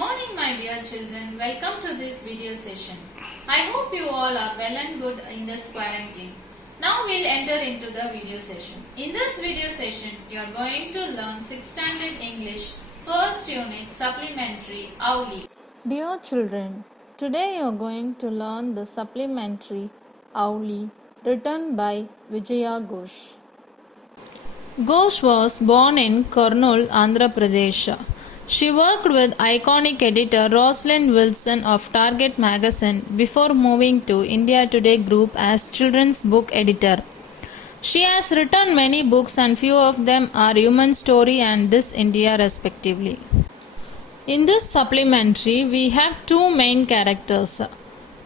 morning, my dear children. Welcome to this video session. I hope you all are well and good in this quarantine. Now we'll enter into the video session. In this video session, you are going to learn 6th standard English, first unit, supplementary, Auli. Dear children, today you are going to learn the supplementary Auli written by Vijaya Ghosh. Ghosh was born in Kurnool, Andhra Pradesh. She worked with iconic editor Rosalind Wilson of Target magazine before moving to India Today Group as children's book editor. She has written many books and few of them are Human Story and This India respectively. In this supplementary, we have two main characters,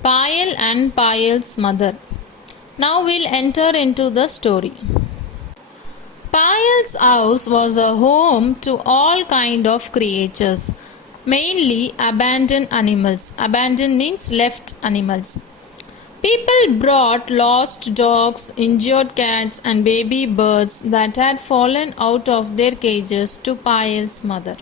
Payal and Payal's mother. Now we'll enter into the story. Payal's house was a home to all kind of creatures, mainly abandoned animals. Abandoned means left animals. People brought lost dogs, injured cats and baby birds that had fallen out of their cages to Payal's mother.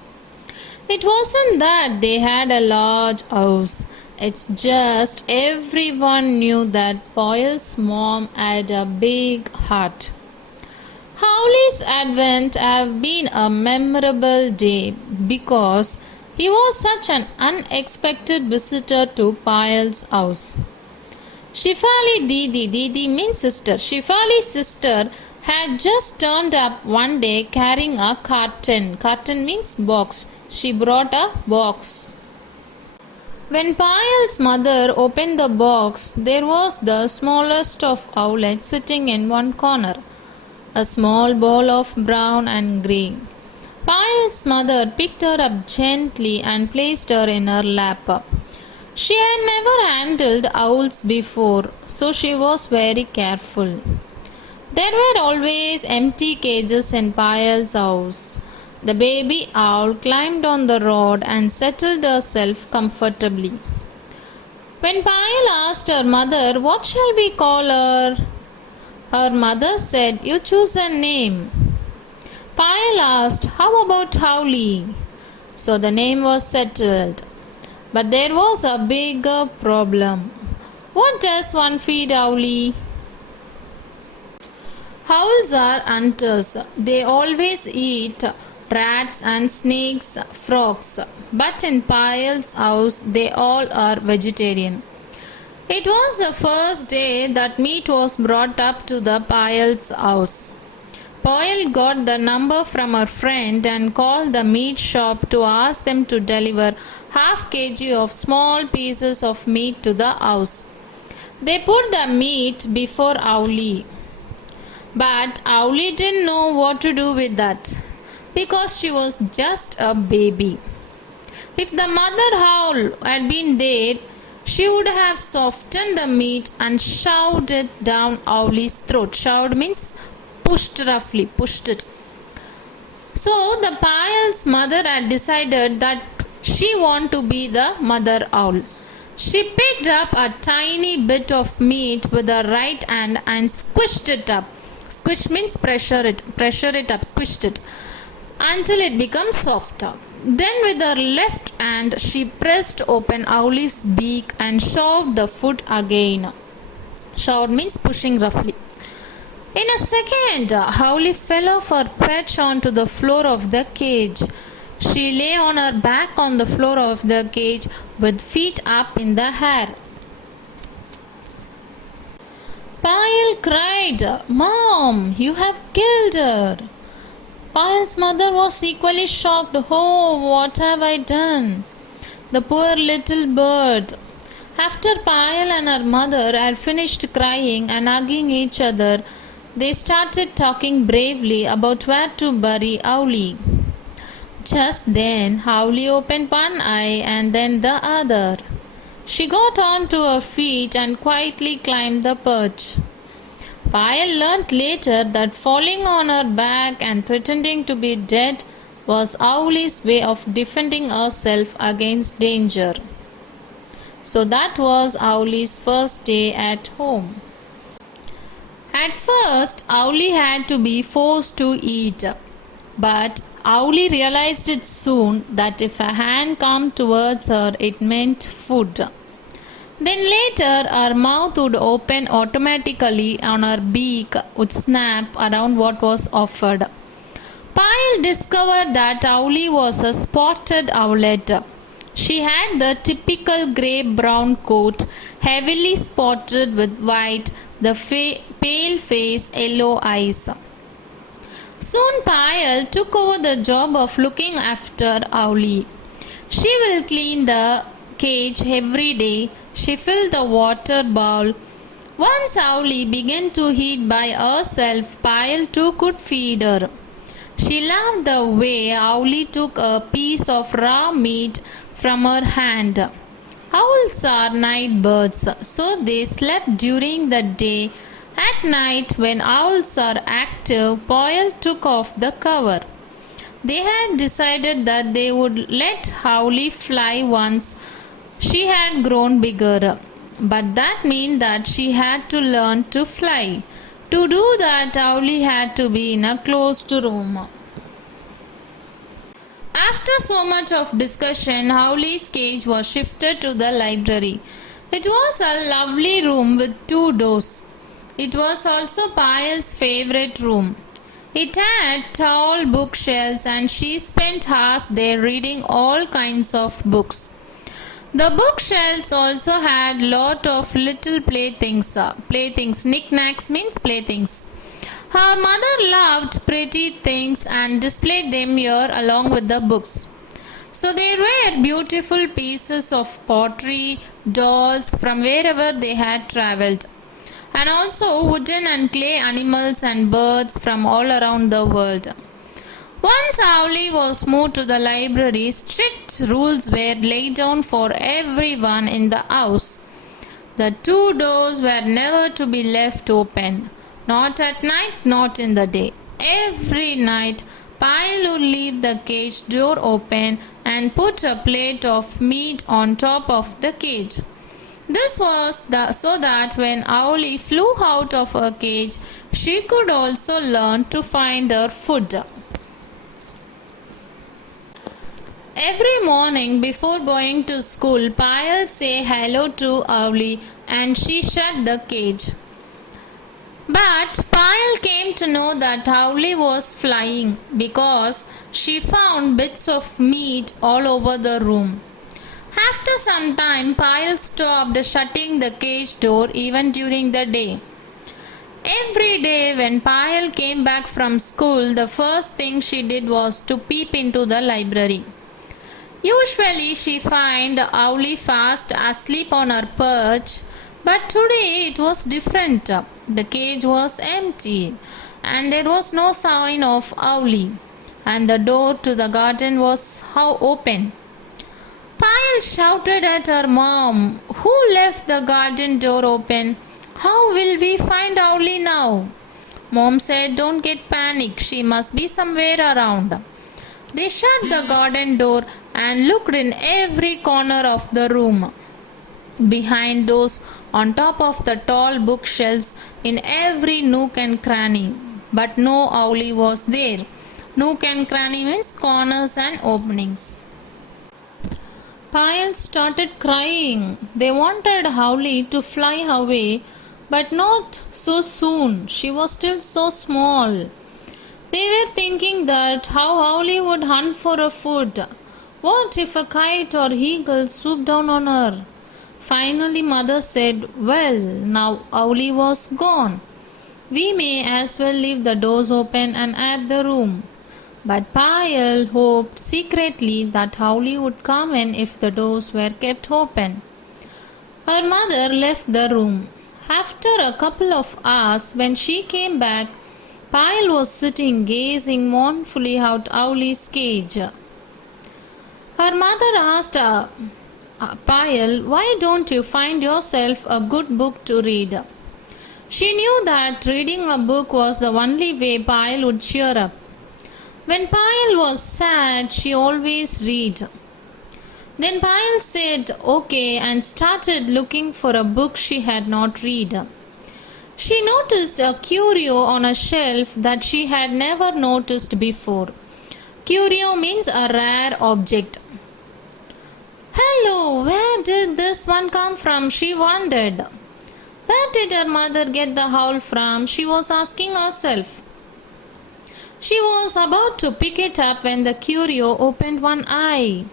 It wasn't that they had a large house. It's just everyone knew that Payal's mom had a big heart. Howley's advent have been a memorable day because he was such an unexpected visitor to Payal's house. Shifali Didi means sister. Shifali's sister had just turned up one day carrying a carton. Carton means box. She brought a box. When Payal's mother opened the box, there was the smallest of owlets sitting in one corner. A small ball of brown and grey. Payal's mother picked her up gently and placed her in her lap. She had never handled owls before, so she was very careful. There were always empty cages in Payal's house. The baby owl climbed on the rod and settled herself comfortably. When Payal asked her mother, "What shall we call her?" her mother said, "You choose a name." Payal asked, "How about Howley?" So the name was settled. But there was a bigger problem. What does one feed Howley? Owls are hunters. They always eat rats and snakes, frogs. But in Payal's house, they all are vegetarian. It was the first day that meat was brought up to the Payal's house. Payal got the number from her friend and called the meat shop to ask them to deliver half kg of small pieces of meat to the house. They put the meat before Owly. But Owly didn't know what to do with that because she was just a baby. If the mother owl had been there, she would have softened the meat and shoved it down Owly's throat. Shoved means pushed roughly, pushed it. So the Payal's mother had decided that she wanted to be the mother owl. She picked up a tiny bit of meat with her right hand and squished it up. Squish means pressure it up, squished it until it becomes softer. Then with her left hand she pressed open Owly's beak and shoved the food again. Shoved means pushing roughly. In a second, Owly fell off her perch onto the floor of the cage. She lay on her back on the floor of the cage with feet up in the air. Payal cried, "Mom, you have killed her." Payal's mother was equally shocked. "Oh, what have I done?" The poor little bird. After Payal and her mother had finished crying and hugging each other, they started talking bravely about where to bury Owly. Just then, Owly opened one eye and then the other. She got on to her feet and quietly climbed the perch. Payal learnt later that falling on her back and pretending to be dead was Owly's way of defending herself against danger. So that was Owly's first day at home. At first, Owly had to be forced to eat. But Owlie realized it soon that if a hand came towards her, it meant food. Then later, her mouth would open automatically and her beak would snap around what was offered. Pyle discovered that Owlie was a spotted owlet. She had the typical grey-brown coat, heavily spotted with white, the pale face, yellow eyes. Soon Pyle took over the job of looking after Owlie. She will clean the cage every day. She filled the water bowl. Once Owlie began to eat by herself, Pyle too could feed her. She loved the way Owlie took a piece of raw meat from her hand. Owls are night birds, so they slept during the day. At night, when owls are active, Pyle took off the cover. They had decided that they would let Owlie fly once she had grown bigger. But that meant that she had to learn to fly. To do that, Owlie had to be in a closed room. After so much of discussion, Owlie's cage was shifted to the library. It was a lovely room with 2 doors. It was also Pyle's favorite room. It had tall bookshelves and she spent hours there reading all kinds of books. The bookshelves also had lot of little playthings. Knickknacks means playthings. Her mother loved pretty things and displayed them here along with the books. So there were beautiful pieces of pottery, dolls from wherever they had travelled, and also wooden and clay animals and birds from all around the world. Once Owlie was moved to the library, strict rules were laid down for everyone in the house. The 2 doors were never to be left open. Not at night, not in the day. Every night, Pyle would leave the cage door open and put a plate of meat on top of the cage. This was so that when Owlie flew out of her cage, she could also learn to find her food. Every morning before going to school, Pyle say hello to Owlie and she shut the cage. But Pyle came to know that Owlie was flying because she found bits of meat all over the room. After some time, Pyle stopped shutting the cage door even during the day. Every day when Pyle came back from school, the first thing she did was to peep into the library. Usually she found Owlie fast asleep on her perch, but today it was different. The cage was empty and there was no sign of Owlie, and the door to the garden was open. Pyle shouted at her mom, "Who left the garden door open? How will we find Owlie now?" Mom said, "Don't get panic, she must be somewhere around." They shut the garden door and looked in every corner of the room, behind doors, on top of the tall bookshelves, in every nook and cranny. But no Owlie was there. Nook and cranny means corners and openings. Pyle started crying. They wanted Owlie to fly away, but not so soon. She was still so small. They were thinking that how Owlie would hunt for her food. What if a kite or eagle swooped down on her? Finally, Mother said, "Well, now Owlie was gone. We may as well leave the doors open and add the room." But Pyle hoped secretly that Owlie would come in if the doors were kept open. Her mother left the room. After a couple of hours, when she came back, Pyle was sitting gazing mournfully out Owlie's cage. Her mother asked Pyle, "Why don't you find yourself a good book to read?" She knew that reading a book was the only way Pyle would cheer up. When Pyle was sad, she always read. Then Pyle said okay and started looking for a book she had not read. She noticed a curio on a shelf that she had never noticed before. Curio means a rare object. Hello, where did this one come from? She wondered. Where did her mother get the howl from? She was asking herself. She was about to pick it up when the curio opened one eye.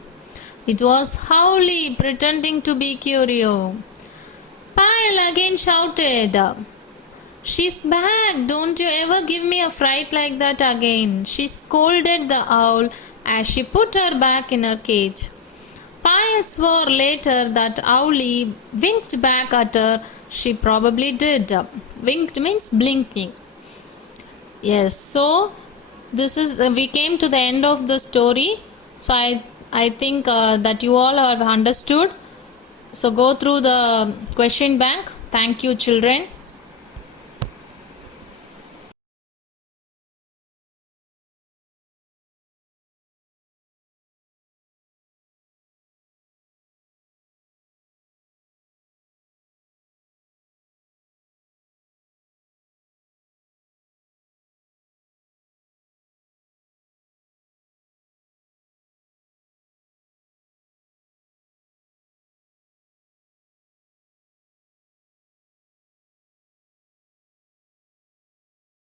It was Howly pretending to be Curio. Pyle again shouted. She's back. Don't you ever give me a fright like that again. She scolded the owl as she put her back in her cage. Pyle swore later that Owly winked back at her. She probably did. Winked means blinking. Yes, so this is we came to the end of the story. So I think that you all have understood. So go through the question bank. Thank you, children.